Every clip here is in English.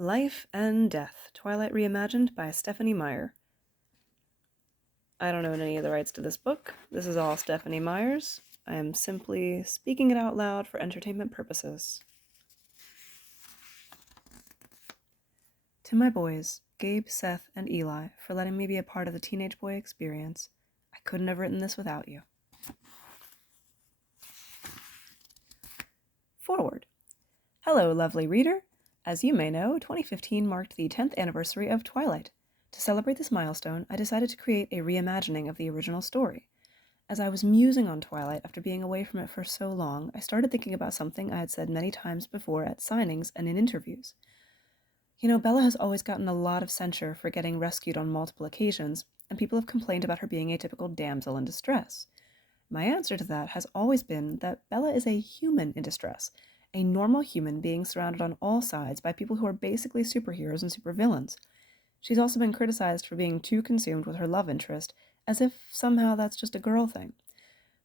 Life and Death, Twilight Reimagined by Stephenie Meyer. I don't own any of the rights to this book. This is all Stephenie Meyer's. I am simply speaking it out loud for entertainment purposes. To my boys, Gabe, Seth, and Eli, for letting me be a part of the teenage boy experience. I couldn't have written this without you. Forward. Hello, lovely reader. As you may know, 2015 marked the 10th anniversary of Twilight. To celebrate this milestone, I decided to create a reimagining of the original story. As I was musing on Twilight after being away from it for so long, I started thinking about something I had said many times before at signings and in interviews. Bella has always gotten a lot of censure for getting rescued on multiple occasions, and people have complained about her being a typical damsel in distress. My answer to that has always been that Bella is a human in distress, a normal human being surrounded on all sides by people who are basically superheroes and supervillains. She's also been criticized for being too consumed with her love interest, as if somehow that's just a girl thing.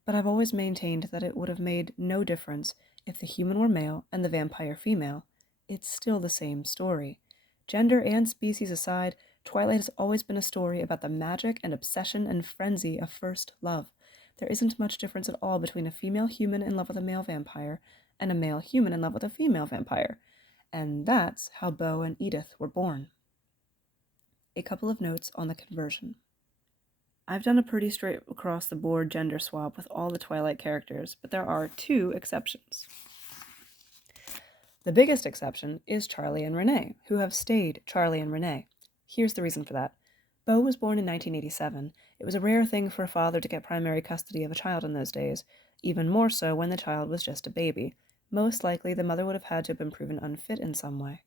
But I've always maintained that it would have made no difference if the human were male and the vampire female. It's still the same story. Gender and species aside, Twilight has always been a story about the magic and obsession and frenzy of first love. There isn't much difference at all between a female human in love with a male vampire and a male human in love with a female vampire. And that's how Beau and Edith were born. A couple of notes on the conversion. I've done a pretty straight across the board gender swap with all the Twilight characters, but there are two exceptions. The biggest exception is Charlie and Renee, who have stayed Charlie and Renee. Here's the reason for that. Beau was born in 1987. It was a rare thing for a father to get primary custody of a child in those days, even more so when the child was just a baby. Most likely, the mother would have had to have been proven unfit in some way.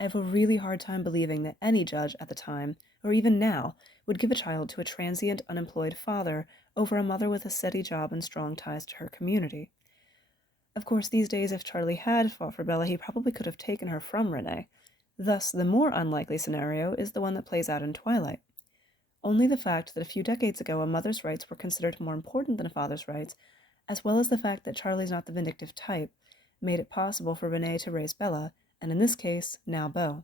I have a really hard time believing that any judge at the time, or even now, would give a child to a transient, unemployed father over a mother with a steady job and strong ties to her community. Of course, these days, if Charlie had fought for Bella, he probably could have taken her from Renee. Thus, the more unlikely scenario is the one that plays out in Twilight. Only the fact that a few decades ago a mother's rights were considered more important than a father's rights, as well as the fact that Charlie's not the vindictive type, made it possible for Renee to raise Bella, and in this case, now Beau.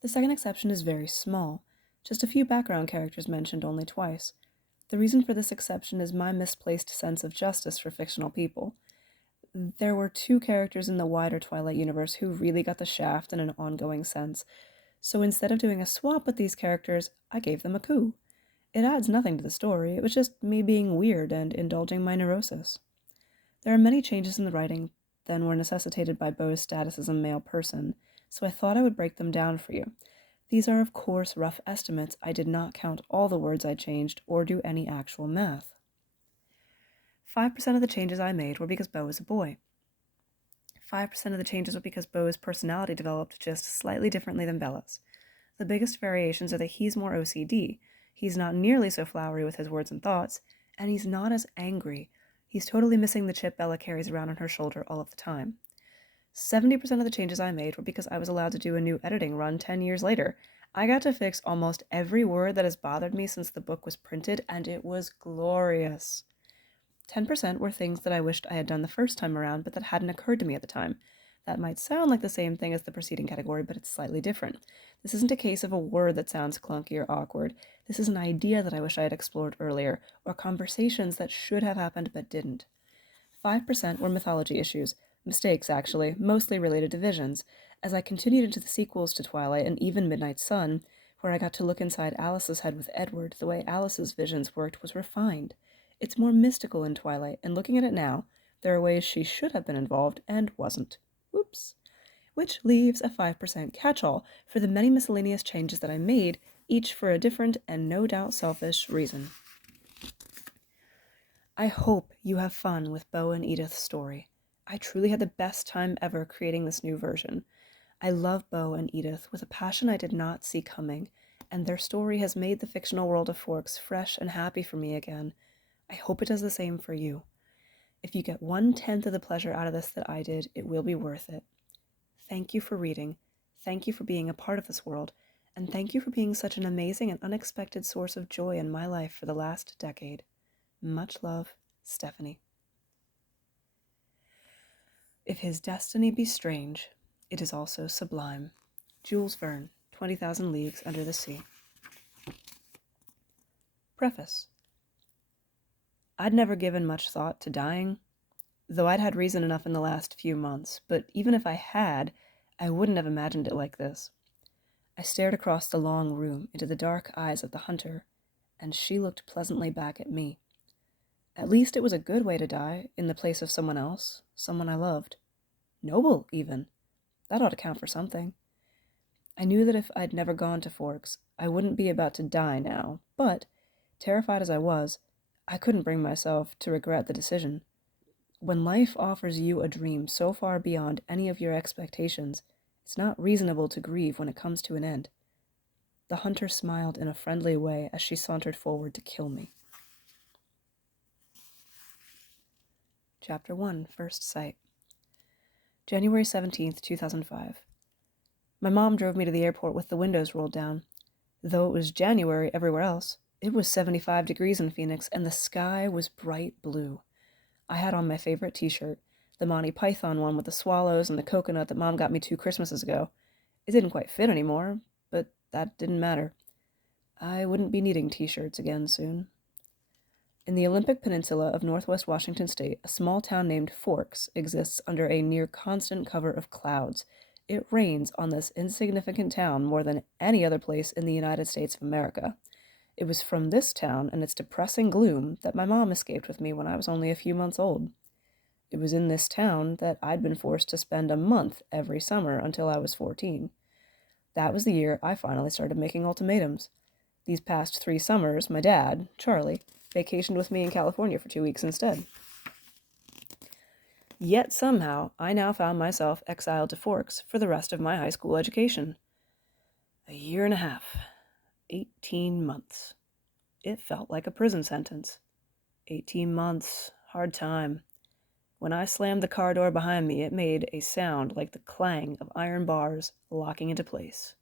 The second exception is very small, just a few background characters mentioned only twice. The reason for this exception is my misplaced sense of justice for fictional people. There were two characters in the wider Twilight universe who really got the shaft in an ongoing sense, so instead of doing a swap with these characters, I gave them a coup. It adds nothing to the story, it was just me being weird and indulging my neurosis. There are many changes in the writing than were necessitated by Beau's status as a male person, so I thought I would break them down for you. These are, of course, rough estimates. I did not count all the words I changed or do any actual math. 5% of the changes I made were because Beau was a boy. 5% of the changes were because Beau's personality developed just slightly differently than Bella's. The biggest variations are that he's more OCD, he's not nearly so flowery with his words and thoughts, and he's not as angry. He's totally missing the chip Bella carries around on her shoulder all of the time. 70% of the changes I made were because I was allowed to do a new editing run 10 years later. I got to fix almost every word that has bothered me since the book was printed, and it was glorious. 10% were things that I wished I had done the first time around, but that hadn't occurred to me at the time. That might sound like the same thing as the preceding category, but it's slightly different. This isn't a case of a word that sounds clunky or awkward. This is an idea that I wish I had explored earlier, or conversations that should have happened but didn't. 5% were mythology issues. Mistakes, actually, mostly related to visions. As I continued into the sequels to Twilight and even Midnight Sun, where I got to look inside Alice's head with Edward, the way Alice's visions worked was refined. It's more mystical in Twilight, and looking at it now, there are ways she should have been involved and wasn't. Whoops. Which leaves a 5% catch-all for the many miscellaneous changes that I made, each for a different and no doubt selfish reason. I hope you have fun with Beau and Edith's story. I truly had the best time ever creating this new version. I love Beau and Edith with a passion I did not see coming, and their story has made the fictional world of Forks fresh and happy for me again. I hope it does the same for you. If you get 1/10 of the pleasure out of this that I did, it will be worth it. Thank you for reading. Thank you for being a part of this world, and thank you for being such an amazing and unexpected source of joy in my life for the last decade. Much love, Stephenie. If his destiny be strange, It is also sublime. Jules Verne, 20,000 Leagues Under the Sea. Preface. I'd never given much thought to dying, though I'd had reason enough in the last few months, but even if I had, I wouldn't have imagined it like this. I stared across the long room into the dark eyes of the hunter, and she looked pleasantly back at me. At least it was a good way to die, in the place of someone else, someone I loved. Noble, even. That ought to count for something. I knew that if I'd never gone to Forks, I wouldn't be about to die now, but, terrified as I was, I couldn't bring myself to regret the decision. When life offers you a dream so far beyond any of your expectations, it's not reasonable to grieve when it comes to an end. The hunter smiled in a friendly way as she sauntered forward to kill me. Chapter 1, First Sight. January 17th, 2005. My mom drove me to the airport with the windows rolled down. Though it was January everywhere else, it was 75 degrees in Phoenix, and the sky was bright blue. I had on my favorite t-shirt, the Monty Python one with the swallows and the coconut that Mom got me 2 Christmases ago. It didn't quite fit anymore, but that didn't matter. I wouldn't be needing t-shirts again soon. In the Olympic Peninsula of northwest Washington state, a small town named Forks exists under a near-constant cover of clouds. It rains on this insignificant town more than any other place in the United States of America. It was from this town and its depressing gloom that my mom escaped with me when I was only a few months old. It was in this town that I'd been forced to spend a month every summer until I was 14. That was the year I finally started making ultimatums. These past 3 summers, my dad, Charlie, vacationed with me in California for 2 weeks instead. Yet somehow, I now found myself exiled to Forks for the rest of my high school education. A year and a half. 18 months. It felt like a prison sentence. 18 months. Hard time. When I slammed the car door behind me, it made a sound like the clang of iron bars locking into place.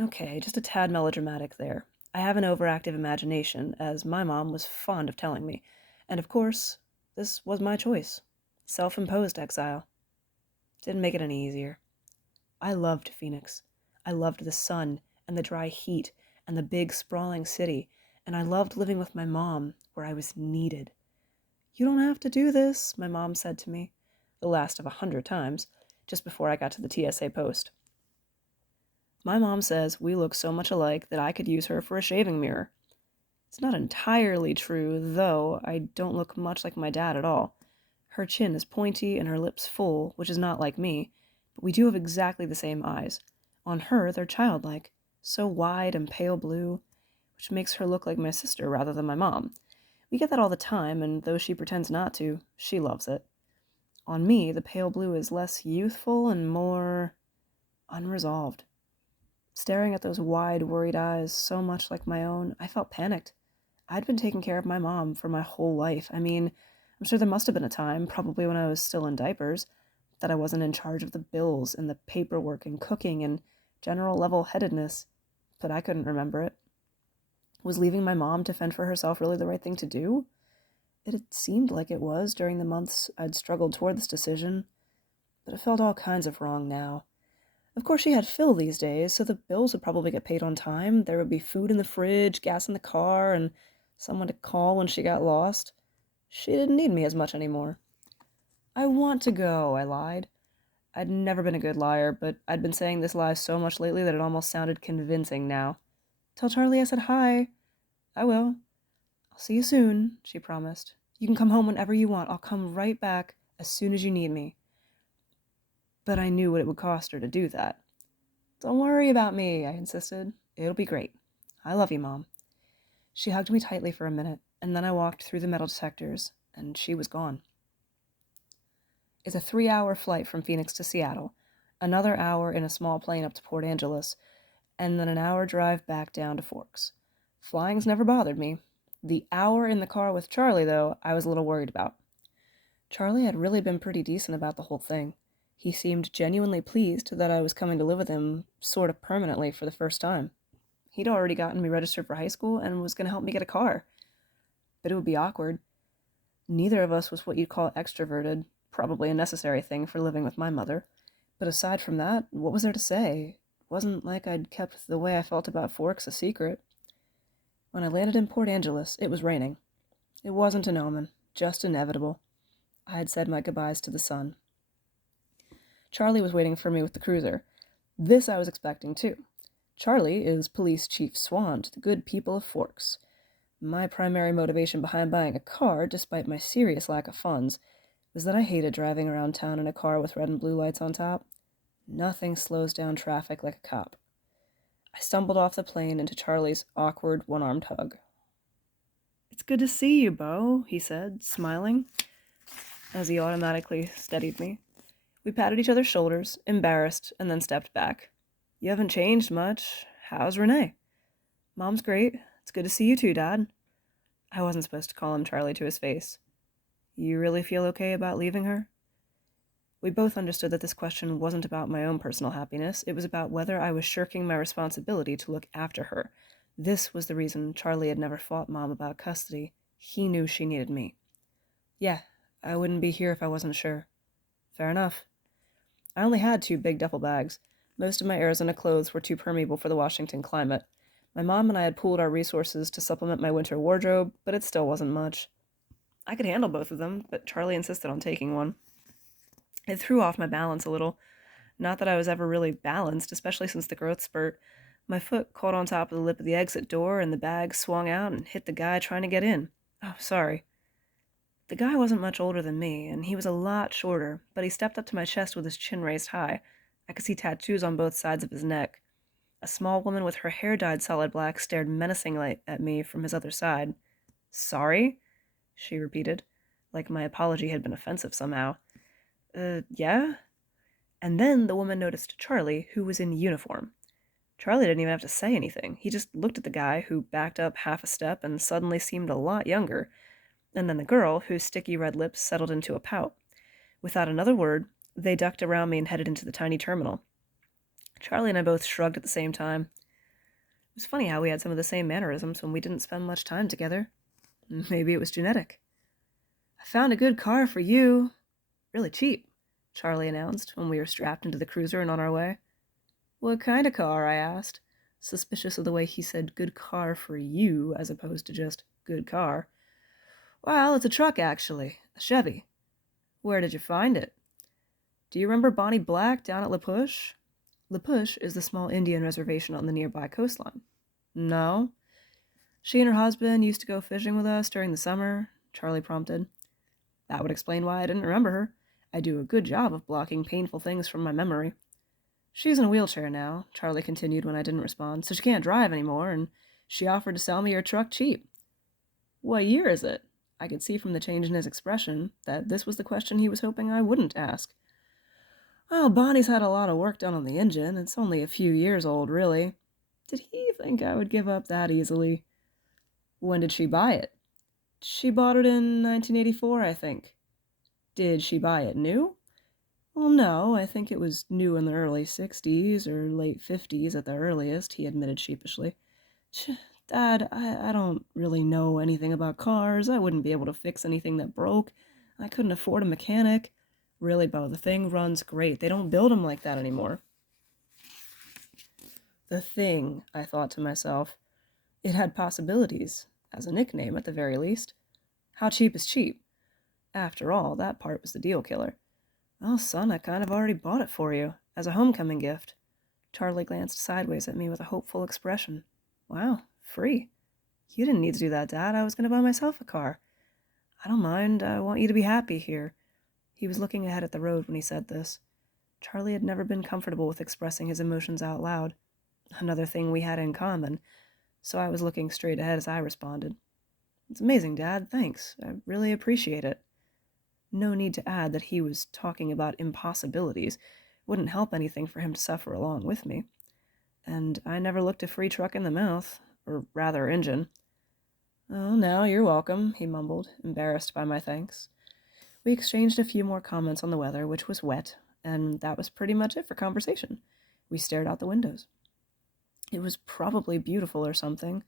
Okay, just a tad melodramatic there. I have an overactive imagination, as my mom was fond of telling me, and of course, this was my choice. Self-imposed exile. Didn't make it any easier. I loved Phoenix. I loved the sun and the dry heat and the big, sprawling city, and I loved living with my mom, where I was needed. "You don't have to do this," my mom said to me, the last of 100 times, just before I got to the TSA post. My mom says we look so much alike that I could use her for a shaving mirror. It's not entirely true, though I don't look much like my dad at all. Her chin is pointy and her lips full, which is not like me, but we do have exactly the same eyes. On her, they're childlike, so wide and pale blue, which makes her look like my sister rather than my mom. We get that all the time, and though she pretends not to, she loves it. On me, the pale blue is less youthful and more unresolved. Staring at those wide, worried eyes, so much like my own, I felt panicked. I'd been taking care of my mom for my whole life. I mean, I'm sure there must have been a time, probably when I was still in diapers, that I wasn't in charge of the bills and the paperwork and cooking and general level-headedness, but I couldn't remember it. Was leaving my mom to fend for herself really the right thing to do? It had seemed like it was during the months I'd struggled toward this decision, but it felt all kinds of wrong now. Of course, she had Phil these days, so the bills would probably get paid on time. There would be food in the fridge, gas in the car, and someone to call when she got lost. She didn't need me as much anymore. "I want to go," I lied. I'd never been a good liar, but I'd been saying this lie so much lately that it almost sounded convincing now. "Tell Charlie I said hi." "I will." "I'll see you soon," she promised. "You can come home whenever you want. I'll come right back as soon as you need me." But I knew what it would cost her to do that. "Don't worry about me," I insisted. "It'll be great. I love you, Mom." She hugged me tightly for a minute, and then I walked through the metal detectors, and she was gone. It's a 3-hour flight from Phoenix to Seattle, another hour in a small plane up to Port Angeles, and then an hour drive back down to Forks. Flying's never bothered me. The hour in the car with Charlie, though, I was a little worried about. Charlie had really been pretty decent about the whole thing. He seemed genuinely pleased that I was coming to live with him sort of permanently for the first time. He'd already gotten me registered for high school and was going to help me get a car. But it would be awkward. Neither of us was what you'd call extroverted, probably a necessary thing for living with my mother. But aside from that, what was there to say? It wasn't like I'd kept the way I felt about forks a secret. When I landed in Port Angeles, it was raining. It wasn't an omen, just inevitable. I had said my goodbyes to the sun. Charlie was waiting for me with the cruiser. This I was expecting, too. Charlie is Police Chief Swan to the good people of Forks. My primary motivation behind buying a car, despite my serious lack of funds, was that I hated driving around town in a car with red and blue lights on top. Nothing slows down traffic like a cop. I stumbled off the plane into Charlie's awkward, one-armed hug. "It's good to see you, Beau," he said, smiling, as he automatically steadied me. We patted each other's shoulders, embarrassed, and then stepped back. "You haven't changed much. How's Renee?" "Mom's great. It's good to see you too, Dad." I wasn't supposed to call him Charlie to his face. "You really feel okay about leaving her?" We both understood that this question wasn't about my own personal happiness. It was about whether I was shirking my responsibility to look after her. This was the reason Charlie had never fought Mom about custody. He knew she needed me. "Yeah, I wouldn't be here if I wasn't sure." "Fair enough." I only had 2 big duffel bags. Most of my Arizona clothes were too permeable for the Washington climate. My mom and I had pooled our resources to supplement my winter wardrobe, but it still wasn't much. I could handle both of them, but Charlie insisted on taking one. It threw off my balance a little. Not that I was ever really balanced, especially since the growth spurt. My foot caught on top of the lip of the exit door, and the bag swung out and hit the guy trying to get in. "Oh, sorry." The guy wasn't much older than me, and he was a lot shorter, but he stepped up to my chest with his chin raised high. I could see tattoos on both sides of his neck. A small woman with her hair dyed solid black stared menacingly at me from his other side. "Sorry?" she repeated, like my apology had been offensive somehow. Yeah?" And then the woman noticed Charlie, who was in uniform. Charlie didn't even have to say anything. He just looked at the guy, who backed up half a step and suddenly seemed a lot younger, and then the girl, whose sticky red lips settled into a pout. Without another word, they ducked around me and headed into the tiny terminal. Charlie and I both shrugged at the same time. It was funny how we had some of the same mannerisms when we didn't spend much time together. Maybe it was genetic. "I found a good car for you. Really cheap," Charlie announced when we were strapped into the cruiser and on our way. "What kind of car?" I asked, suspicious of the way he said good car for you as opposed to just good car. "Well, it's a truck, actually. A Chevy." "Where did you find it?" "Do you remember Bonnie Black down at La Push?" La Push is the small Indian reservation on the nearby coastline. "No." "She and her husband used to go fishing with us during the summer," Charlie prompted. That would explain why I didn't remember her. I do a good job of blocking painful things from my memory. "She's in a wheelchair now," Charlie continued when I didn't respond, "so she can't drive anymore, and she offered to sell me her truck cheap." "What year is it?" I could see from the change in his expression that this was the question he was hoping I wouldn't ask. "Well, Bonnie's had a lot of work done on the engine. It's only a few years old, really." Did he think I would give up that easily? "When did she buy it?" "She bought it in 1984, I think." "Did she buy it new?" "Well, no, I think it was new in the early 60s or late 50s at the earliest," he admitted sheepishly. Dad, I don't really know anything about cars. I wouldn't be able to fix anything that broke. I couldn't afford a mechanic." "Really, Beau, the thing runs great. They don't build them like that anymore." The thing, I thought to myself. It had possibilities, as a nickname at the very least. How cheap is cheap? After all, that part was the deal killer. "Well, son, I kind of already bought it for you, as a homecoming gift." Charlie glanced sideways at me with a hopeful expression. "Wow, free. You didn't need to do that, Dad. I was going to buy myself a car." "I don't mind. I want you to be happy here." He was looking ahead at the road when he said this. Charlie had never been comfortable with expressing his emotions out loud. Another thing we had in common, so I was looking straight ahead as I responded. "It's amazing, Dad. Thanks. I really appreciate it." No need to add that he was talking about impossibilities. Wouldn't help anything for him to suffer along with me. And I never looked a free truck in the mouth, or rather engine. "Oh, now you're welcome," he mumbled, embarrassed by my thanks. We exchanged a few more comments on the weather, which was wet, and that was pretty much it for conversation. We stared out the windows. It was probably beautiful or something.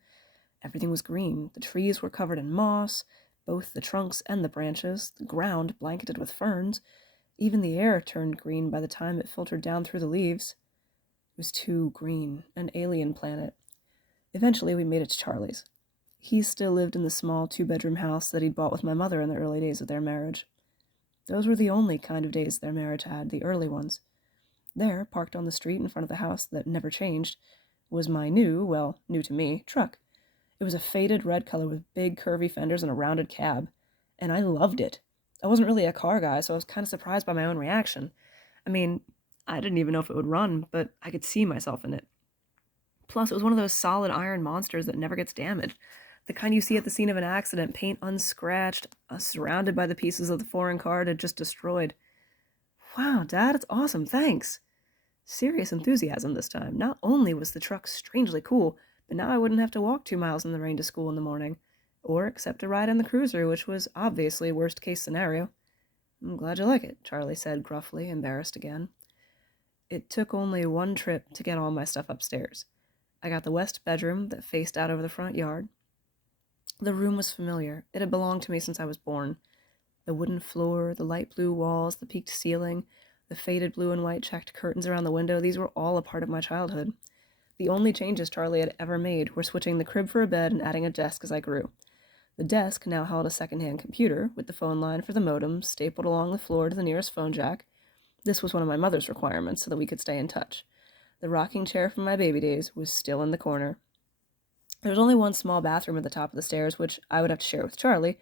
Everything was green. The trees were covered in moss, both the trunks and the branches, the ground blanketed with ferns. Even the air turned green by the time it filtered down through the leaves. It was too green, an alien planet. Eventually, we made it to Charlie's. He still lived in the small two-bedroom house that he'd bought with my mother in the early days of their marriage. Those were the only kind of days their marriage had, the early ones. There, parked on the street in front of the house that never changed, was my new to me, truck. It was a faded red color with big curvy fenders and a rounded cab, and I loved it. I wasn't really a car guy, so I was kind of surprised by my own reaction. I mean, I didn't even know if it would run, but I could see myself in it. Plus, it was one of those solid iron monsters that never gets damaged. The kind you see at the scene of an accident, paint unscratched, surrounded by the pieces of the foreign car it had just destroyed. Wow, Dad, it's awesome, thanks. Serious enthusiasm this time. Not only was the truck strangely cool, but now I wouldn't have to walk 2 miles in the rain to school in the morning, or accept a ride in the cruiser, which was obviously worst-case scenario. I'm glad you like it, Charlie said gruffly, embarrassed again. It took only one trip to get all my stuff upstairs. I got the west bedroom that faced out over the front yard. The room was familiar. It had belonged to me since I was born. The wooden floor, the light blue walls, the peaked ceiling, the faded blue and white checked curtains around the window, these were all a part of my childhood. The only changes Charlie had ever made were switching the crib for a bed and adding a desk as I grew. The desk now held a second-hand computer, with the phone line for the modem stapled along the floor to the nearest phone jack. This was one of my mother's requirements so that we could stay in touch. The rocking chair from my baby days was still in the corner. There was only one small bathroom at the top of the stairs, which I would have to share with Charlie,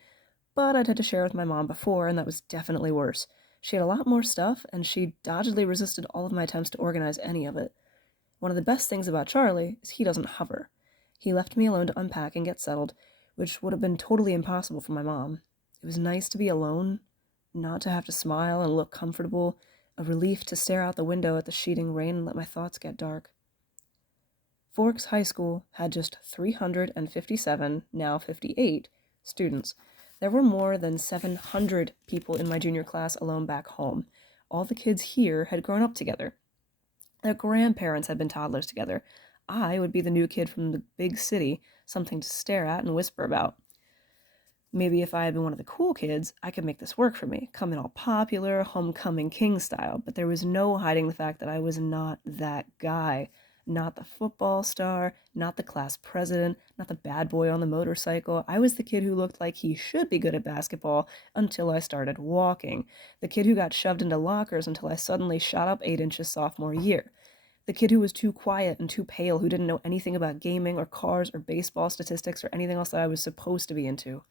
but I'd had to share with my mom before, and that was definitely worse. She had a lot more stuff, and she doggedly resisted all of my attempts to organize any of it. One of the best things about Charlie is he doesn't hover. He left me alone to unpack and get settled, which would have been totally impossible for my mom. It was nice to be alone, not to have to smile and look comfortable, a relief to stare out the window at the sheeting rain and let my thoughts get dark. Forks High School had just 357, now 58, students. There were more than 700 people in my junior class alone back home. All the kids here had grown up together. Their grandparents had been toddlers together. I would be the new kid from the big city, something to stare at and whisper about. Maybe if I had been one of the cool kids, I could make this work for me, come in all popular, homecoming king style, but there was no hiding the fact that I was not that guy. Not the football star, not the class president, not the bad boy on the motorcycle. I was the kid who looked like he should be good at basketball until I started walking. The kid who got shoved into lockers until I suddenly shot up 8 inches sophomore year. The kid who was too quiet and too pale, who didn't know anything about gaming or cars or baseball statistics or anything else that I was supposed to be into.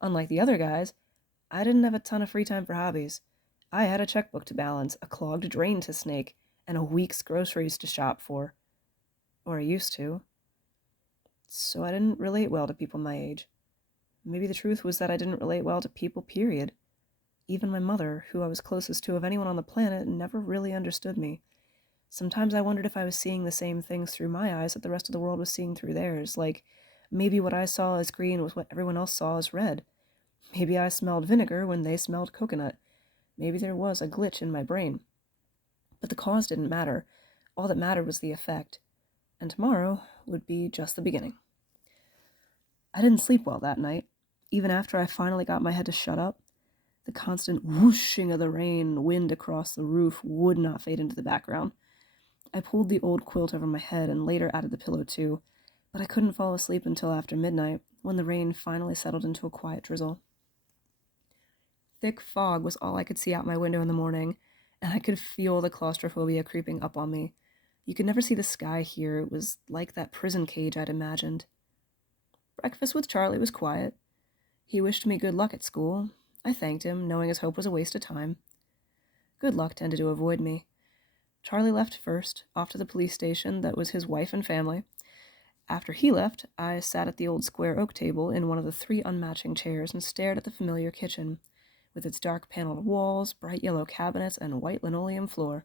Unlike the other guys, I didn't have a ton of free time for hobbies. I had a checkbook to balance, a clogged drain to snake, and a week's groceries to shop for. Or I used to. So I didn't relate well to people my age. Maybe the truth was that I didn't relate well to people, period. Even my mother, who I was closest to of anyone on the planet, never really understood me. Sometimes I wondered if I was seeing the same things through my eyes that the rest of the world was seeing through theirs, like maybe what I saw as green was what everyone else saw as red. Maybe I smelled vinegar when they smelled coconut. Maybe there was a glitch in my brain. But the cause didn't matter. All that mattered was the effect. And tomorrow would be just the beginning. I didn't sleep well that night, even after I finally got my head to shut up. The constant whooshing of the rain and wind across the roof would not fade into the background. I pulled the old quilt over my head and later added the pillow too, but I couldn't fall asleep until after midnight, when the rain finally settled into a quiet drizzle. Thick fog was all I could see out my window in the morning, and I could feel the claustrophobia creeping up on me. You could never see the sky here. It was like that prison cage I'd imagined. Breakfast with Charlie was quiet. He wished me good luck at school. I thanked him, knowing his hope was a waste of time. Good luck tended to avoid me. Charlie left first, off to the police station that was his wife and family. After he left, I sat at the old square oak table in one of the 3 unmatching chairs and stared at the familiar kitchen, with its dark paneled walls, bright yellow cabinets, and white linoleum floor.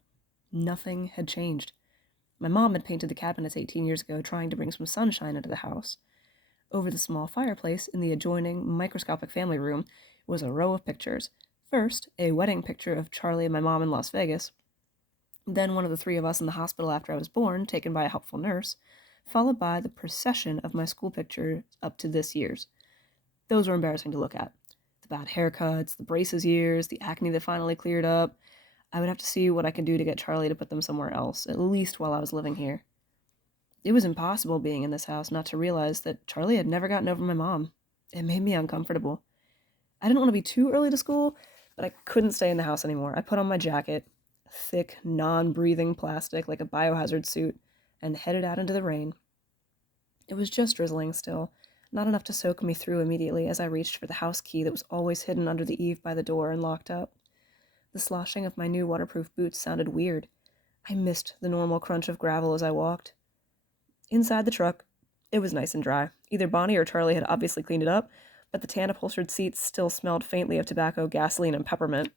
Nothing had changed. My mom had painted the cabinets 18 years ago, trying to bring some sunshine into the house. Over the small fireplace in the adjoining microscopic family room was a row of pictures. First, a wedding picture of Charlie and my mom in Las Vegas. Then one of the 3 of us in the hospital after I was born, taken by a helpful nurse, followed by the procession of my school pictures up to this year's. Those were embarrassing to look at. The bad haircuts, the braces years, the acne that finally cleared up. I would have to see what I could do to get Charlie to put them somewhere else, at least while I was living here. It was impossible being in this house not to realize that Charlie had never gotten over my mom. It made me uncomfortable. I didn't want to be too early to school, but I couldn't stay in the house anymore. I put on my jacket, thick, non-breathing plastic like a biohazard suit, and headed out into the rain. It was just drizzling still, not enough to soak me through immediately as I reached for the house key that was always hidden under the eave by the door and locked up. The sloshing of my new waterproof boots sounded weird. I missed the normal crunch of gravel as I walked. Inside the truck, it was nice and dry. Either Bonnie or Charlie had obviously cleaned it up, but the tan-upholstered seats still smelled faintly of tobacco, gasoline, and peppermint.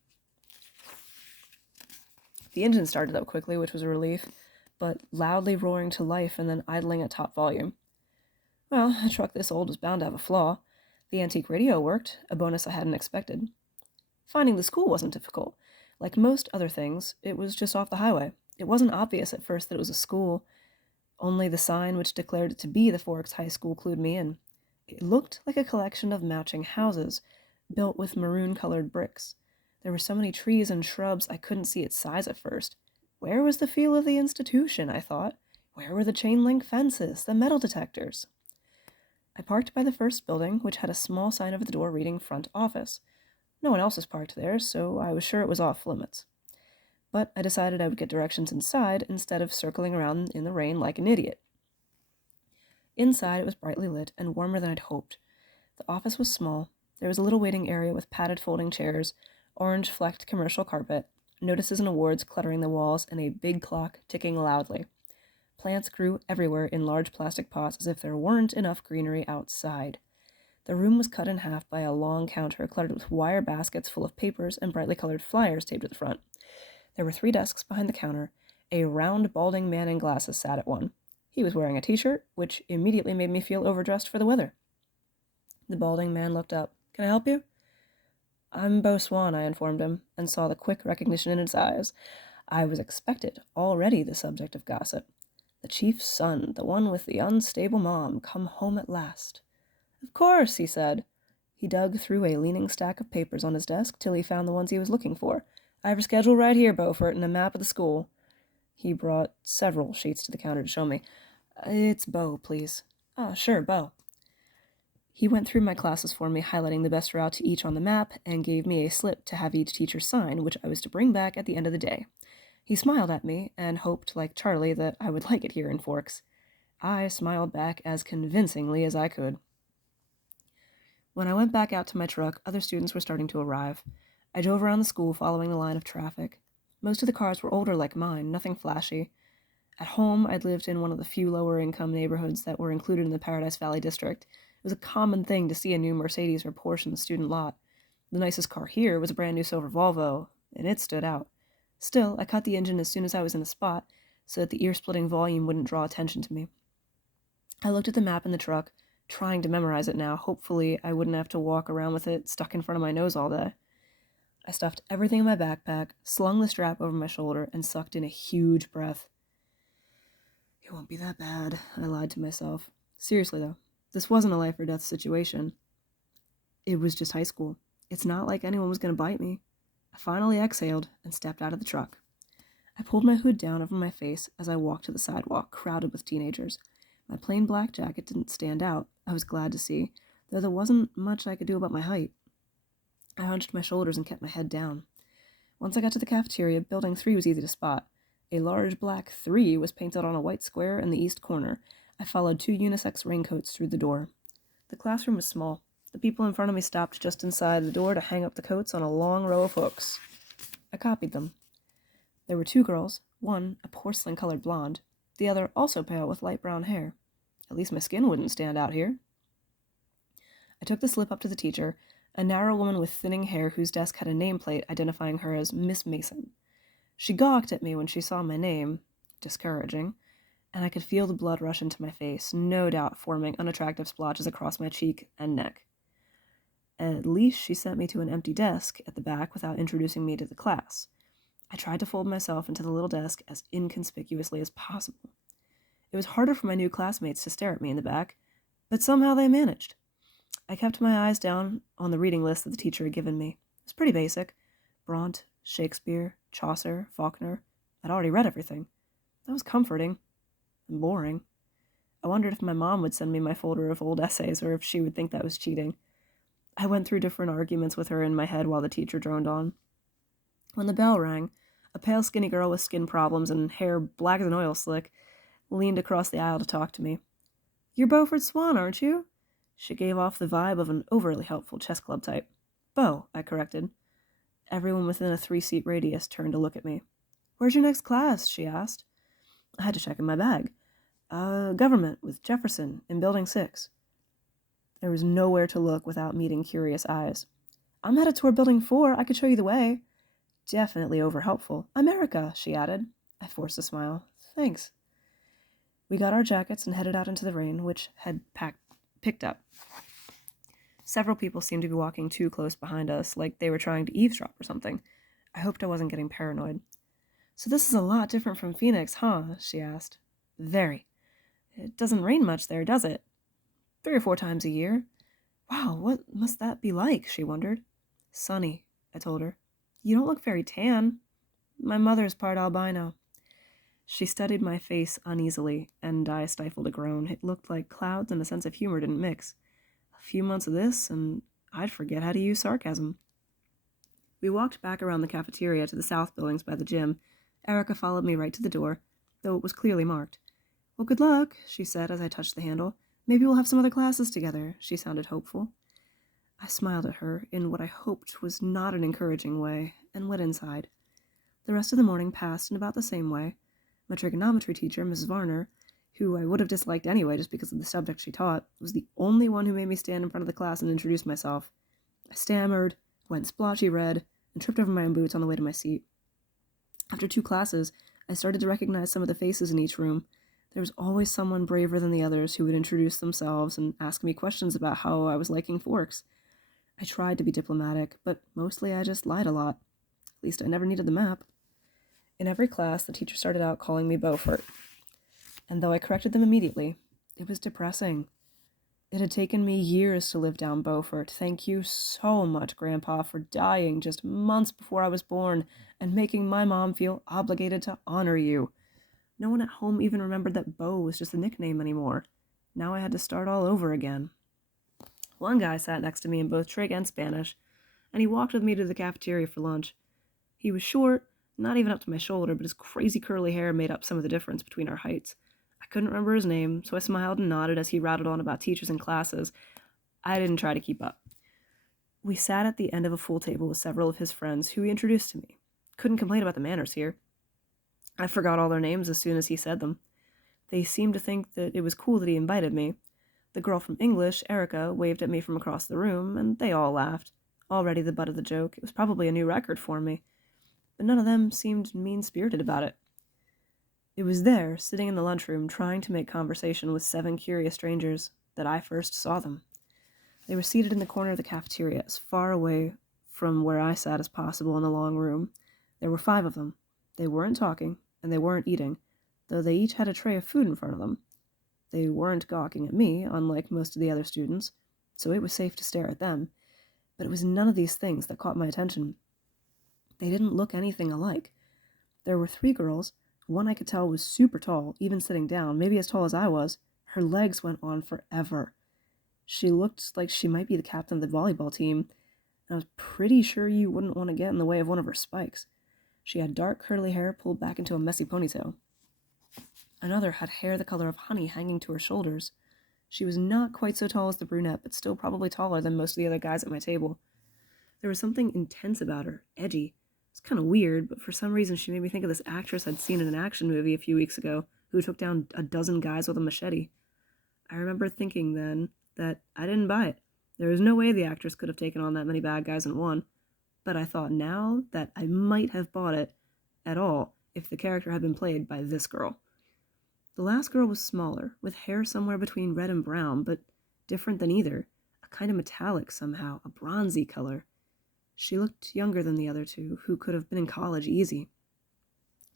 The engine started up quickly, which was a relief, but loudly roaring to life and then idling at top volume. Well, a truck this old was bound to have a flaw. The antique radio worked, a bonus I hadn't expected. Finding the school wasn't difficult. Like most other things, it was just off the highway. It wasn't obvious at first that it was a school. Only the sign which declared it to be the Forks High School clued me in. It looked like a collection of matching houses, built with maroon-colored bricks. There were so many trees and shrubs I couldn't see its size at first. Where was the feel of the institution, I thought? Where were the chain-link fences, the metal detectors? I parked by the first building, which had a small sign over the door reading Front Office. No one else was parked there, so I was sure it was off limits. But I decided I would get directions inside instead of circling around in the rain like an idiot. Inside, it was brightly lit and warmer than I'd hoped. The office was small. There was a little waiting area with padded folding chairs, orange-flecked commercial carpet, notices and awards cluttering the walls, and a big clock ticking loudly. Plants grew everywhere in large plastic pots as if there weren't enough greenery outside. The room was cut in half by a long counter cluttered with wire baskets full of papers and brightly colored flyers taped at the front. There were 3 desks behind the counter. A round, balding man in glasses sat at one. He was wearing a t-shirt, which immediately made me feel overdressed for the weather. The balding man looked up. "Can I help you?" "I'm Beau Swan," I informed him, and saw the quick recognition in his eyes. I was expected, already the subject of gossip. The chief's son, the one with the unstable mom, come home at last. "Of course," he said. He dug through a leaning stack of papers on his desk till he found the ones he was looking for. "I have your schedule right here, Beaufort, and a map of the school." He brought several sheets to the counter to show me. "It's Beau, please." "Ah, sure, Beau." He went through my classes for me, highlighting the best route to each on the map, and gave me a slip to have each teacher sign, which I was to bring back at the end of the day. He smiled at me, and hoped, like Charlie, that I would like it here in Forks. I smiled back as convincingly as I could. When I went back out to my truck, other students were starting to arrive. I drove around the school following the line of traffic. Most of the cars were older like mine, nothing flashy. At home, I'd lived in one of the few lower-income neighborhoods that were included in the Paradise Valley district. It was a common thing to see a new Mercedes or Porsche in the student lot. The nicest car here was a brand-new silver Volvo, and it stood out. Still, I cut the engine as soon as I was in the spot, so that the ear-splitting volume wouldn't draw attention to me. I looked at the map in the truck, trying to memorize it now. Hopefully, I wouldn't have to walk around with it stuck in front of my nose all day. I stuffed everything in my backpack, slung the strap over my shoulder, and sucked in a huge breath. It won't be that bad, I lied to myself. Seriously, though, this wasn't a life-or-death situation. It was just high school. It's not like anyone was going to bite me. I finally exhaled and stepped out of the truck. I pulled my hood down over my face as I walked to the sidewalk, crowded with teenagers. My plain black jacket didn't stand out, I was glad to see, though there wasn't much I could do about my height. I hunched my shoulders and kept my head down. Once I got to the cafeteria, Building 3 was easy to spot. A large black 3 was painted on a white square in the east corner. I followed 2 unisex raincoats through the door. The classroom was small. The people in front of me stopped just inside the door to hang up the coats on a long row of hooks. I copied them. There were 2 girls, one a porcelain-colored blonde, the other also pale with light brown hair. At least my skin wouldn't stand out here. I took the slip up to the teacher, a narrow woman with thinning hair whose desk had a nameplate identifying her as Miss Mason. She gawked at me when she saw my name, discouraging, and I could feel the blood rush into my face, no doubt forming unattractive splotches across my cheek and neck. At least she sent me to an empty desk at the back without introducing me to the class. I tried to fold myself into the little desk as inconspicuously as possible. It was harder for my new classmates to stare at me in the back, but somehow they managed. I kept my eyes down on the reading list that the teacher had given me. It was pretty basic. Bront, Shakespeare, Chaucer, Faulkner. I'd already read everything. That was comforting and boring. I wondered if my mom would send me my folder of old essays or if she would think that was cheating. I went through different arguments with her in my head while the teacher droned on. When the bell rang, a pale, skinny girl with skin problems and hair black as an oil slick leaned across the aisle to talk to me. "You're Beaufort Swan, aren't you?" She gave off the vibe of an overly helpful chess club type. "Beau," I corrected. Everyone within a 3-seat radius turned to look at me. "Where's your next class?" she asked. I had to check in my bag. Government with Jefferson in Building 6. There was nowhere to look without meeting curious eyes. "I'm headed toward Building 4. I could show you the way." Definitely over-helpful. "I'm Erica," she added. I forced a smile. "Thanks." We got our jackets and headed out into the rain, which had picked up. Several people seemed to be walking too close behind us, like they were trying to eavesdrop or something. I hoped I wasn't getting paranoid. "So this is a lot different from Phoenix, huh?" she asked. "Very. It doesn't rain much there, does it?" 3 or 4 times a year." "Wow, what must that be like?" she wondered. "Sunny," I told her. "You don't look very tan." "My mother's part albino." She studied my face uneasily, and I stifled a groan. It looked like clouds and a sense of humor didn't mix. A few months of this, and I'd forget how to use sarcasm. We walked back around the cafeteria to the south buildings by the gym. Erica followed me right to the door, though it was clearly marked. "Well, good luck," she said as I touched the handle. "Maybe we'll have some other classes together." She sounded hopeful. I smiled at her in what I hoped was not an encouraging way, and went inside. The rest of the morning passed in about the same way. My trigonometry teacher, Mrs. Varner, who I would have disliked anyway just because of the subject she taught, was the only one who made me stand in front of the class and introduce myself. I stammered, went splotchy red, and tripped over my own boots on the way to my seat. After 2 classes, I started to recognize some of the faces in each room. There was always someone braver than the others who would introduce themselves and ask me questions about how I was liking forks. I tried to be diplomatic, but mostly I just lied a lot. At least I never needed the map. In every class, the teacher started out calling me Beaufort, and though I corrected them immediately, it was depressing. It had taken me years to live down Beaufort. Thank you so much, Grandpa, for dying just months before I was born and making my mom feel obligated to honor you. No one at home even remembered that Beau was just a nickname anymore. Now I had to start all over again. One guy sat next to me in both Trig and Spanish, and he walked with me to the cafeteria for lunch. He was short, not even up to my shoulder, but his crazy curly hair made up some of the difference between our heights. I couldn't remember his name, so I smiled and nodded as he rattled on about teachers and classes. I didn't try to keep up. We sat at the end of a full table with several of his friends, who he introduced to me. Couldn't complain about the manners here. I forgot all their names as soon as he said them. They seemed to think that it was cool that he invited me. The girl from English, Erica, waved at me from across the room, and they all laughed. Already the butt of the joke. It was probably a new record for me. But none of them seemed mean-spirited about it. It was there, sitting in the lunchroom, trying to make conversation with 7 curious strangers, that I first saw them. They were seated in the corner of the cafeteria, as far away from where I sat as possible in the long room. There were 5 of them. They weren't talking, and they weren't eating, though they each had a tray of food in front of them. They weren't gawking at me, unlike most of the other students, so it was safe to stare at them. But it was none of these things that caught my attention. They didn't look anything alike. There were 3 girls. One I could tell was super tall, even sitting down, maybe as tall as I was. Her legs went on forever. She looked like she might be the captain of the volleyball team, and I was pretty sure you wouldn't want to get in the way of one of her spikes. She had dark curly hair pulled back into a messy ponytail. Another had hair the color of honey hanging to her shoulders. She was not quite so tall as the brunette, but still probably taller than most of the other guys at my table. There was something intense about her, edgy. It's kind of weird, but for some reason she made me think of this actress I'd seen in an action movie a few weeks ago, who took down a dozen guys with a machete. I remember thinking then that I didn't buy it. There was no way the actress could have taken on that many bad guys in one. But I thought now that I might have bought it at all if the character had been played by this girl. The last girl was smaller, with hair somewhere between red and brown, but different than either. A kind of metallic somehow, a bronzy color. She looked younger than the other 2, who could have been in college easy.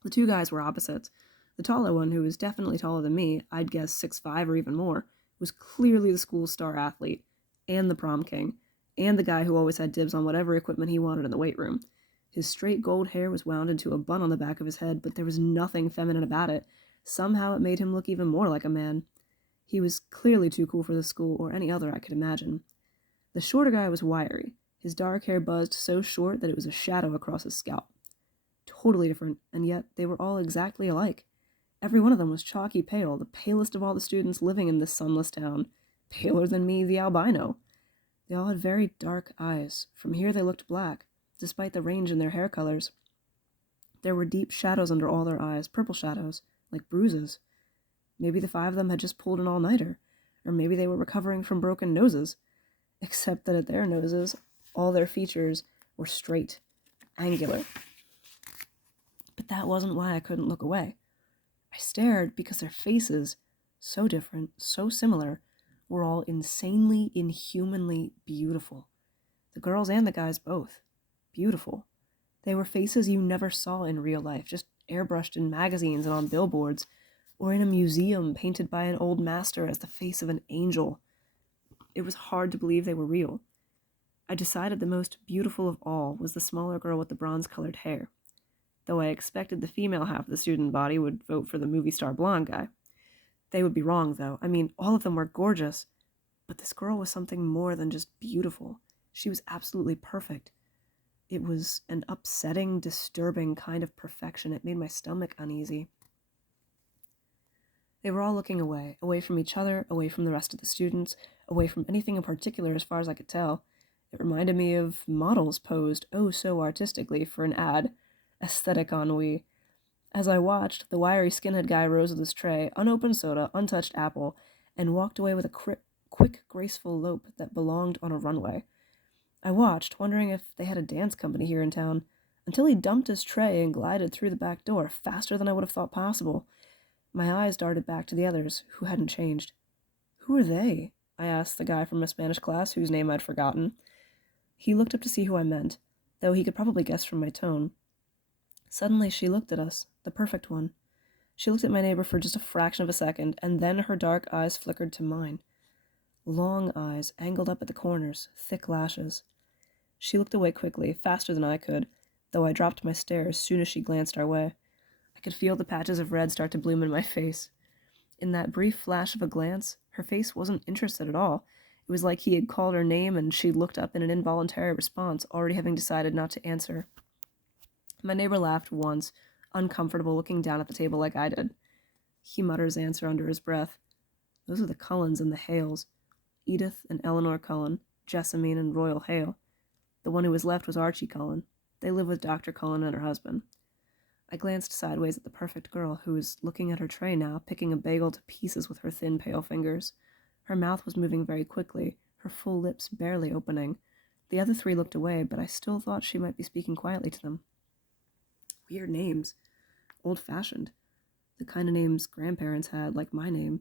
The 2 guys were opposites. The taller one, who was definitely taller than me, I'd guess 6'5" or even more, was clearly the school's star athlete. and the prom king, and the guy who always had dibs on whatever equipment he wanted in the weight room. His straight gold hair was wound into a bun on the back of his head, but there was nothing feminine about it. Somehow it made him look even more like a man. He was clearly too cool for the school or any other I could imagine. The shorter guy was wiry. His dark hair buzzed so short that it was a shadow across his scalp. Totally different, and yet they were all exactly alike. Every one of them was chalky pale, the palest of all the students living in this sunless town. Paler than me, the albino. They all had very dark eyes. From here they looked black, despite the range in their hair colors. There were deep shadows under all their eyes, purple shadows, like bruises. Maybe the 5 of them had just pulled an all-nighter, or maybe they were recovering from broken noses. Except that at their noses, all their features were straight, angular. But that wasn't why I couldn't look away. I stared because their faces, so different, so similar, were all insanely, inhumanly beautiful. The girls and the guys both. Beautiful. They were faces you never saw in real life, just airbrushed in magazines and on billboards, or in a museum painted by an old master as the face of an angel. It was hard to believe they were real. I decided the most beautiful of all was the smaller girl with the bronze-colored hair, though I expected the female half of the student body would vote for the movie star blonde guy. They would be wrong, though. I mean, all of them were gorgeous, but this girl was something more than just beautiful. She was absolutely perfect. It was an upsetting, disturbing kind of perfection. It made my stomach uneasy. They were all looking away, away from each other, away from the rest of the students, away from anything in particular as far as I could tell. It reminded me of models posed oh so artistically for an ad. Aesthetic ennui. As I watched, the wiry skinhead guy rose with his tray, unopened soda, untouched apple, and walked away with a quick, graceful lope that belonged on a runway. I watched, wondering if they had a dance company here in town, until he dumped his tray and glided through the back door, faster than I would have thought possible. My eyes darted back to the others, who hadn't changed. "Who are they?" I asked the guy from my Spanish class, whose name I'd forgotten. He looked up to see who I meant, though he could probably guess from my tone. Suddenly she looked at us, the perfect one. She looked at my neighbor for just a fraction of a second, and then her dark eyes flickered to mine. Long eyes, angled up at the corners, thick lashes. She looked away quickly, faster than I could, though I dropped my stare as soon as she glanced our way. I could feel the patches of red start to bloom in my face. In that brief flash of a glance, her face wasn't interested at all. It was like he had called her name and she looked up in an involuntary response, already having decided not to answer. My neighbor laughed once, uncomfortable, looking down at the table like I did. He muttered his answer under his breath. Those are the Cullens and the Hales. Edith and Eleanor Cullen, Jessamine and Royal Hale. The one who was left was Archie Cullen. They live with Dr. Cullen and her husband. I glanced sideways at the perfect girl, who was looking at her tray now, picking a bagel to pieces with her thin, pale fingers. Her mouth was moving very quickly, her full lips barely opening. The other 3 looked away, but I still thought she might be speaking quietly to them. Weird names. Old-fashioned. The kind of names grandparents had, like my name.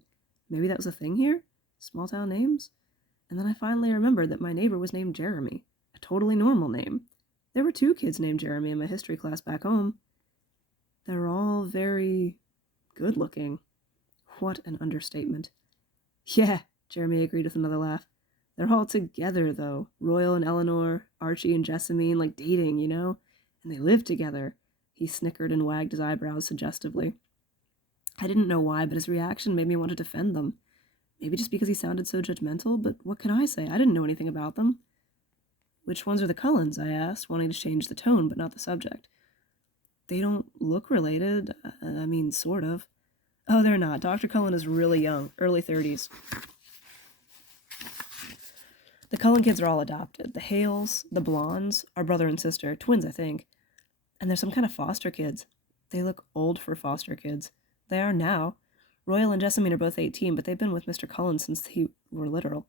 Maybe that was a thing here? Small-town names? And then I finally remembered that my neighbor was named Jeremy. A totally normal name. There were 2 kids named Jeremy in my history class back home. They're all very good-looking. What an understatement. Yeah, Jeremy agreed with another laugh. They're all together, though. Royal and Eleanor, Archie and Jessamine, like dating, you know? And they live together. He snickered and wagged his eyebrows suggestively. I didn't know why, but his reaction made me want to defend them. Maybe just because he sounded so judgmental, but what can I say? I didn't know anything about them. Which ones are the Cullens? I asked, wanting to change the tone, but not the subject. They don't look related. I mean, sort of. Oh, they're not. Dr. Cullen is really young, early 30s. The Cullen kids are all adopted. The Hales, the Blondes, are brother and sister, twins, I think. And there's some kind of foster kids. They look old for foster kids. They are now. Royal and Jessamine are both 18, but they've been with Mr. Cullen since they were literal.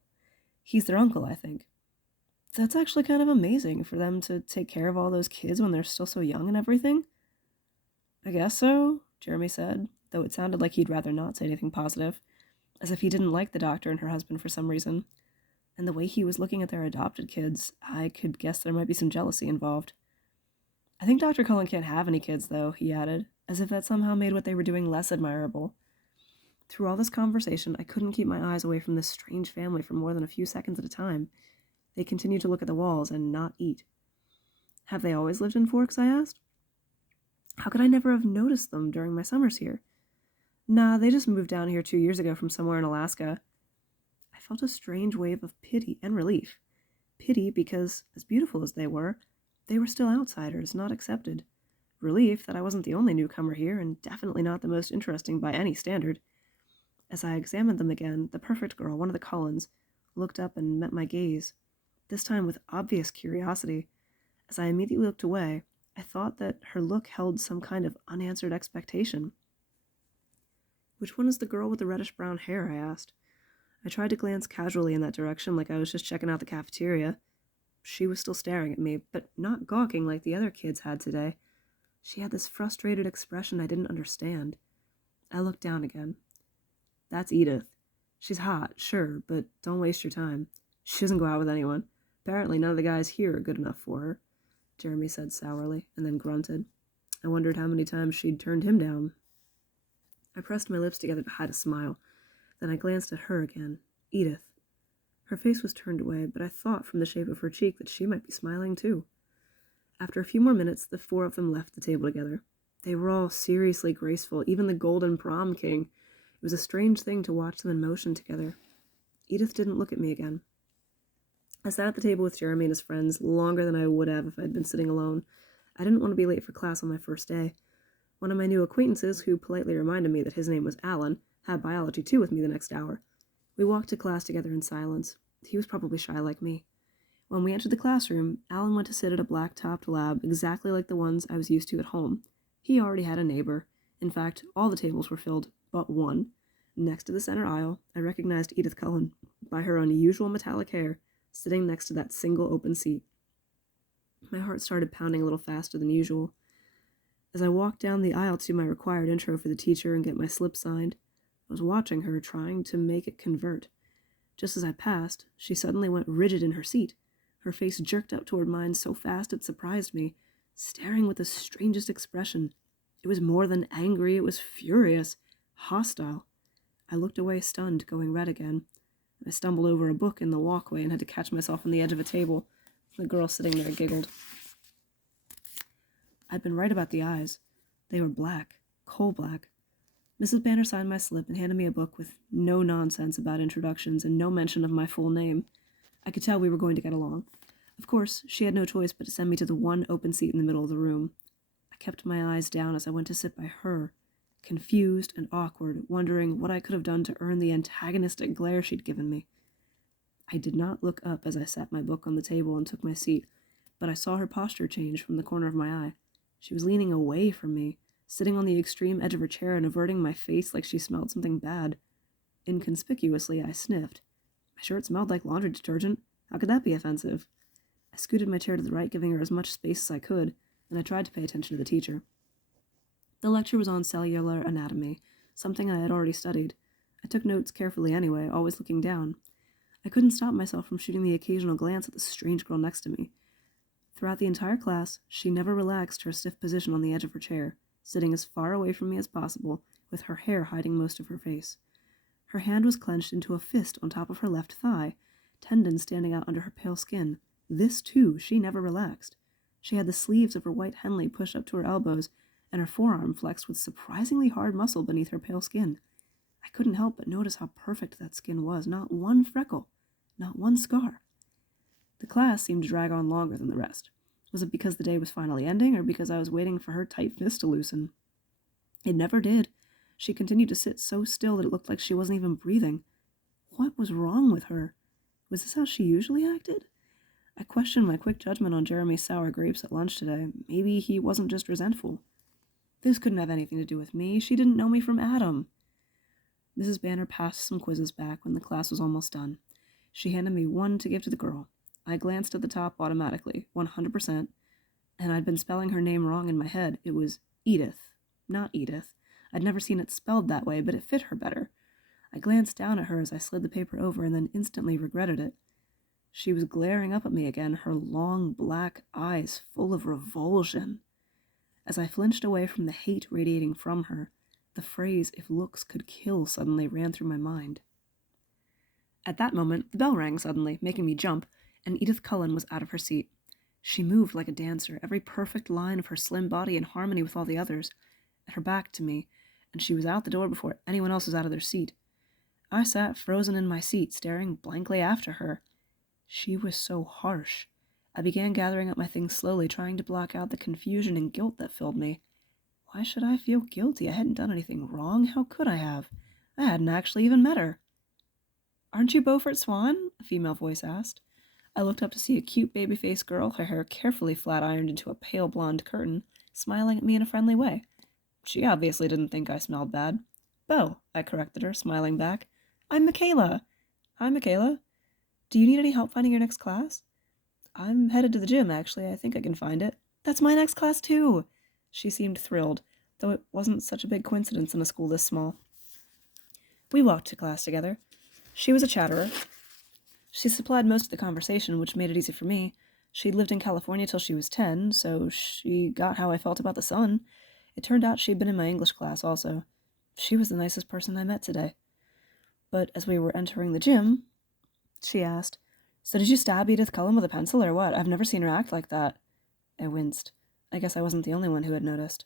He's their uncle, I think. That's actually kind of amazing for them to take care of all those kids when they're still so young and everything. I guess so, Jeremy said, though it sounded like he'd rather not say anything positive, as if he didn't like the doctor and her husband for some reason. And the way he was looking at their adopted kids, I could guess there might be some jealousy involved. I think Dr. Cullen can't have any kids, though, he added, as if that somehow made what they were doing less admirable. Through all this conversation, I couldn't keep my eyes away from this strange family for more than a few seconds at a time. They continued to look at the walls and not eat. Have they always lived in Forks? I asked. How could I never have noticed them during my summers here? Nah, they just moved down here 2 years ago from somewhere in Alaska. I felt a strange wave of pity and relief. Pity because, as beautiful as they were still outsiders, not accepted. Relief that I wasn't the only newcomer here, and definitely not the most interesting by any standard. As I examined them again, the perfect girl, one of the Cullens, looked up and met my gaze, this time with obvious curiosity. As I immediately looked away, I thought that her look held some kind of unanswered expectation. Which one is the girl with the reddish-brown hair? I asked. I tried to glance casually in that direction like I was just checking out the cafeteria. She was still staring at me, but not gawking like the other kids had today. She had this frustrated expression I didn't understand. I looked down again. That's Edith. She's hot, sure, but don't waste your time. She doesn't go out with anyone. Apparently none of the guys here are good enough for her, Jeremy said sourly, and then grunted. I wondered how many times she'd turned him down. I pressed my lips together to hide a smile. Then I glanced at her again. Edith. Her face was turned away, but I thought from the shape of her cheek that she might be smiling too. After a few more minutes, the four of them left the table together. They were all seriously graceful, even the golden prom king. It was a strange thing to watch them in motion together. Edith didn't look at me again. I sat at the table with Jeremy and his friends longer than I would have if I'd been sitting alone. I didn't want to be late for class on my first day. One of my new acquaintances, who politely reminded me that his name was Alan, had biology 2 with me the next hour. We walked to class together in silence. He was probably shy like me. When we entered the classroom, Alan went to sit at a black-topped lab exactly like the ones I was used to at home. He already had a neighbor. In fact, all the tables were filled, but one. Next to the center aisle, I recognized Edith Cullen, by her unusual metallic hair, sitting next to that single open seat. My heart started pounding a little faster than usual. As I walked down the aisle to my required intro for the teacher and get my slip signed, I was watching her, trying to make it convert. Just as I passed, she suddenly went rigid in her seat. Her face jerked up toward mine so fast it surprised me, staring with the strangest expression. It was more than angry, it was furious, hostile. I looked away stunned, going red again. I stumbled over a book in the walkway and had to catch myself on the edge of a table. The girl sitting there giggled. I'd been right about the eyes. They were black, coal black. Mrs. Banner signed my slip and handed me a book with no nonsense about introductions and no mention of my full name. I could tell we were going to get along. Of course, she had no choice but to send me to the one open seat in the middle of the room. I kept my eyes down as I went to sit by her, confused and awkward, wondering what I could have done to earn the antagonistic glare she'd given me. I did not look up as I set my book on the table and took my seat, but I saw her posture change from the corner of my eye. She was leaning away from me, sitting on the extreme edge of her chair and averting my face like she smelled something bad. Inconspicuously, I sniffed. My shirt smelled like laundry detergent. How could that be offensive? I scooted my chair to the right, giving her as much space as I could, and I tried to pay attention to the teacher. The lecture was on cellular anatomy, something I had already studied. I took notes carefully anyway, always looking down. I couldn't stop myself from shooting the occasional glance at the strange girl next to me. Throughout the entire class, she never relaxed her stiff position on the edge of her chair, sitting as far away from me as possible, with her hair hiding most of her face. Her hand was clenched into a fist on top of her left thigh, tendons standing out under her pale skin. This, too, she never relaxed. She had the sleeves of her white Henley pushed up to her elbows, and her forearm flexed with surprisingly hard muscle beneath her pale skin. I couldn't help but notice how perfect that skin was, not one freckle, not one scar. The class seemed to drag on longer than the rest. Was it because the day was finally ending, or because I was waiting for her tight fist to loosen? It never did. She continued to sit so still that it looked like she wasn't even breathing. What was wrong with her? Was this how she usually acted? I questioned my quick judgment on Jeremy's sour grapes at lunch today. Maybe he wasn't just resentful. This couldn't have anything to do with me. She didn't know me from Adam. Mrs. Banner passed some quizzes back when the class was almost done. She handed me one to give to the girl. I glanced at the top automatically, 100%, and I'd been spelling her name wrong in my head. It was Edith, not Edith. I'd never seen it spelled that way, but it fit her better. I glanced down at her as I slid the paper over and then instantly regretted it. She was glaring up at me again, her long black eyes full of revulsion. As I flinched away from the hate radiating from her, The phrase, "if looks could kill," suddenly ran through my mind. At that moment, the bell rang suddenly, making me jump, and Edith Cullen was out of her seat. She moved like a dancer, every perfect line of her slim body in harmony with all the others, at her back to me, and she was out the door before anyone else was out of their seat. I sat frozen in my seat, staring blankly after her. She was so harsh. I began gathering up my things slowly, trying to block out the confusion and guilt that filled me. Why should I feel guilty? I hadn't done anything wrong. How could I have? I hadn't actually even met her. "Aren't you Beaufort Swan?" a female voice asked. I looked up to see a cute baby-faced girl, her hair carefully flat-ironed into a pale blonde curtain, smiling at me in a friendly way. She obviously didn't think I smelled bad. "Beau," I corrected her, smiling back. "I'm Michaela." "Hi, Michaela. Do you need any help finding your next class?" "I'm headed to the gym, actually. I think I can find it." "That's my next class, too." She seemed thrilled, though it wasn't such a big coincidence in a school this small. We walked to class together. She was a chatterer. She supplied most of the conversation, which made it easy for me. She'd lived in California till she was 10, so she got how I felt about the sun. It turned out she'd been in my English class also. She was the nicest person I met today. But as we were entering the gym, she asked, "So did you stab Edith Cullen with a pencil or what? I've never seen her act like that." I winced. I guess I wasn't the only one who had noticed.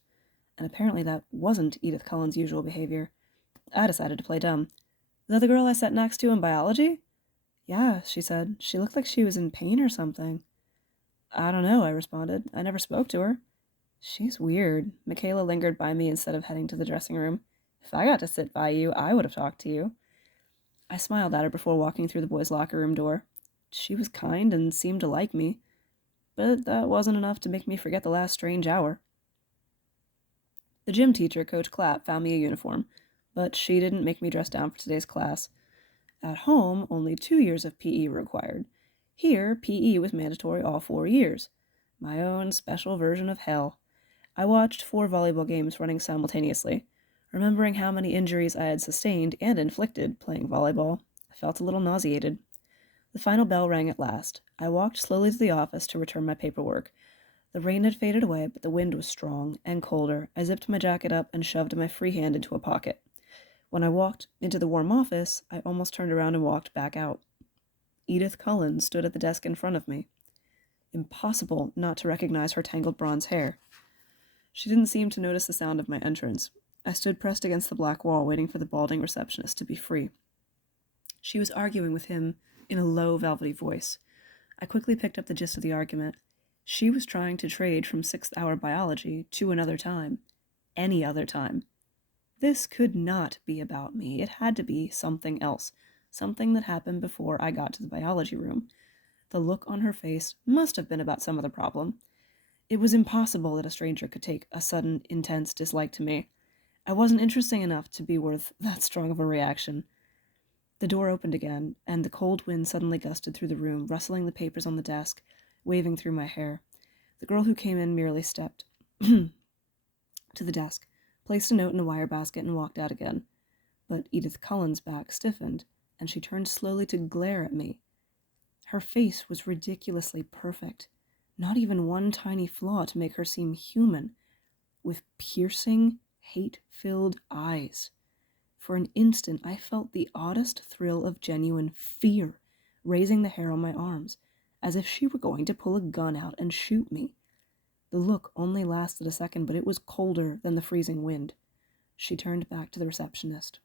And apparently that wasn't Edith Cullen's usual behavior. I decided to play dumb. "The other girl I sat next to in biology?" "Yeah," she said. "She looked like she was in pain or something." "I don't know," I responded. "I never spoke to her." "She's weird." Michaela lingered by me instead of heading to the dressing room. "If I got to sit by you, I would have talked to you." I smiled at her before walking through the boys' locker room door. She was kind and seemed to like me, but that wasn't enough to make me forget the last strange hour. The gym teacher, Coach Clapp, found me a uniform, but she didn't make me dress down for today's class. At home, only 2 years of PE were required. Here, PE was mandatory all 4 years. My own special version of hell. I watched 4 volleyball games running simultaneously. Remembering how many injuries I had sustained and inflicted playing volleyball, I felt a little nauseated. The final bell rang at last. I walked slowly to the office to return my paperwork. The rain had faded away, but the wind was strong and colder. I zipped my jacket up and shoved my free hand into a pocket. When I walked into the warm office, I almost turned around and walked back out. Edith Cullen stood at the desk in front of me. Impossible not to recognize her tangled bronze hair. She didn't seem to notice the sound of my entrance. I stood pressed against the black wall, waiting for the balding receptionist to be free. She was arguing with him in a low, velvety voice. I quickly picked up the gist of the argument. She was trying to trade from 6th-hour biology to another time. Any other time. This could not be about me. It had to be something else. Something that happened before I got to the biology room. The look on her face must have been about some other problem. It was impossible that a stranger could take a sudden, intense dislike to me. I wasn't interesting enough to be worth that strong of a reaction. The door opened again, and the cold wind suddenly gusted through the room, rustling the papers on the desk, waving through my hair. The girl who came in merely stepped to the desk, placed a note in a wire basket, and walked out again. But Edith Cullen's back stiffened, and she turned slowly to glare at me. Her face was ridiculously perfect, not even one tiny flaw to make her seem human, with piercing, hate-filled eyes. For an instant, I felt the oddest thrill of genuine fear raising the hair on my arms, as if she were going to pull a gun out and shoot me. The look only lasted a second, but it was colder than the freezing wind. She turned back to the receptionist.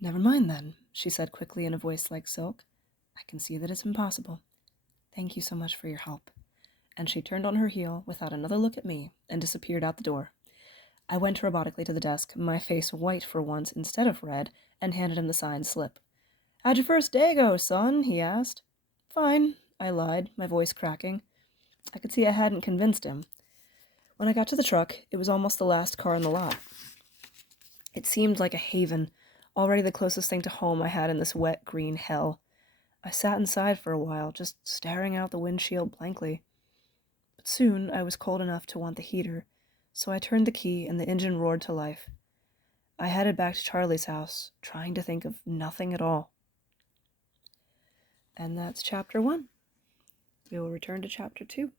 "Never mind, then," she said quickly in a voice like silk. "I can see that it's impossible. Thank you so much for your help." And she turned on her heel without another look at me and disappeared out the door. I went robotically to the desk, my face white for once instead of red, and handed him the signed slip. "How'd your first day go, son?" he asked. "Fine," I lied, my voice cracking. I could see I hadn't convinced him. When I got to the truck, it was almost the last car in the lot. It seemed like a haven, already the closest thing to home I had in this wet, green hell. I sat inside for a while, just staring out the windshield blankly. But soon I was cold enough to want the heater, so I turned the key and the engine roared to life. I headed back to Charlie's house, trying to think of nothing at all. And that's chapter 1. We will return to chapter 2.